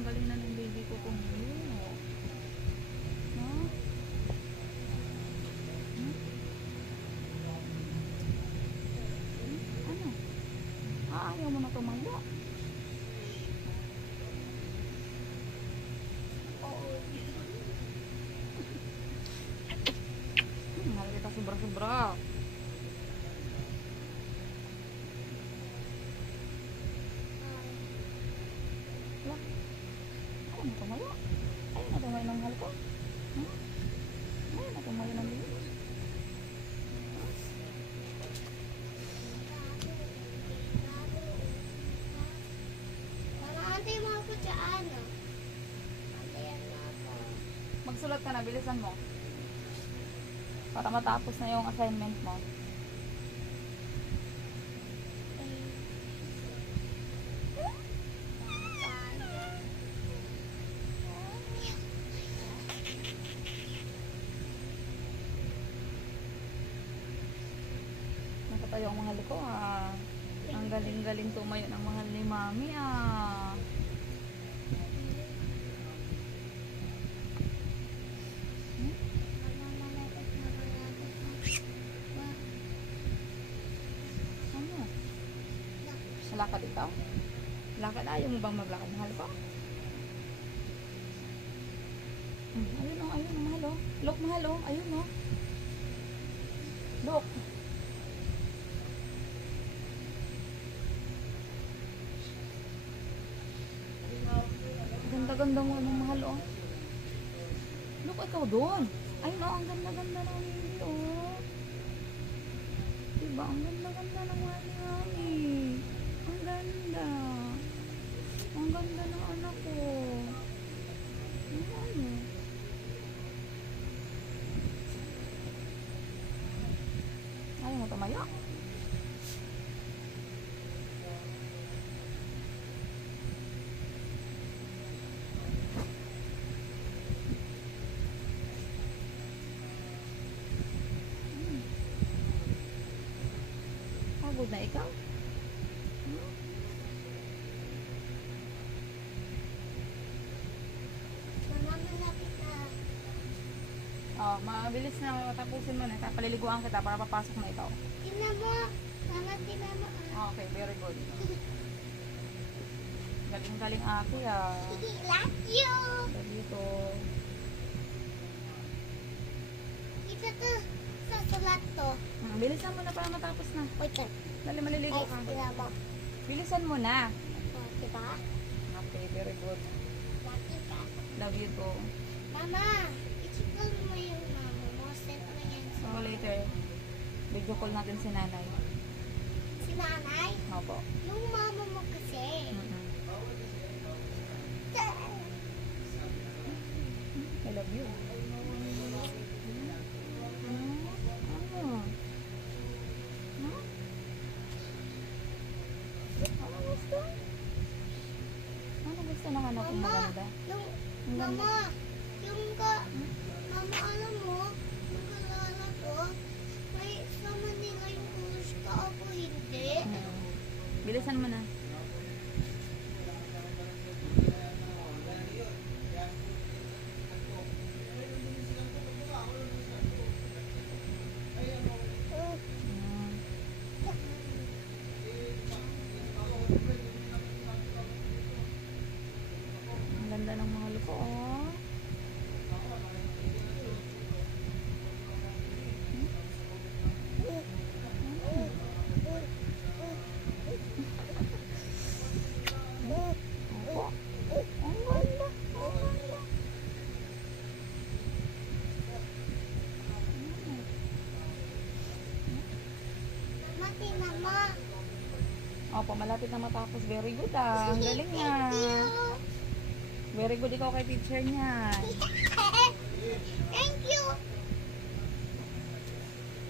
ang galing na ng baby ko kung yun. No? Ano? Ayaw mo na tumayo. Mahal kita sobra-sobra. Ayaw na tumayo. Ayaw na tumayo ng mahal ko. Ayaw na tumayo ng baby. Magsulat ka na, bilisan mo. Para matapos na yung assignment mo. Nakatayo ang mahal ko ah. Ang galing-galing tumayo ng mahal ni mami ah. Lakad ikaw? Lakad, ayaw mo bang maglakad? Mahal ko? Ayun o, mahal o. Look, mahal o. Ayun o. Look. Ganda-ganda mo anong mahal o. Look, ikaw doon. Ayun o, ang ganda-ganda ng baby o. Diba, ang ganda-ganda ng mahal ni mami. Ang ganda. Ang ganda ng anak ko. Ano? Ayaw mo tumayo? Pagod na ikaw? Oh, mabilis na tapusin mo na. Paliliguan kita para papasok na ikaw. Tingnan mo. Mama, tingnan mo. Okay, very good. Galing-galing ate ah. Love you. Dito. Ito to. Sa sulat to. Bilisan mo na para matapos na. Wait lang. Dali, maliligo ka. Tingnan mo. Bilisan mo na. Diba? Okay, very good. Lagi ka. Love you too. Mama, i-call mo yung mama mo. Send mo yan sa... So later, video call natin si nanay. Si nanay? Opo. Yung mama mo kasi. I love you. Ano gusto ng anak kong maganda? Mama, mama, alam mo, yung kalala to, may sama nila yung push ka, ako hindi. Bilisan mo na. Ang ganda ng mahal ko, oh. Opo, malapit na matapos. Very good ah. Ang galing niya. Very good ikaw kay teacher niya. Thank you.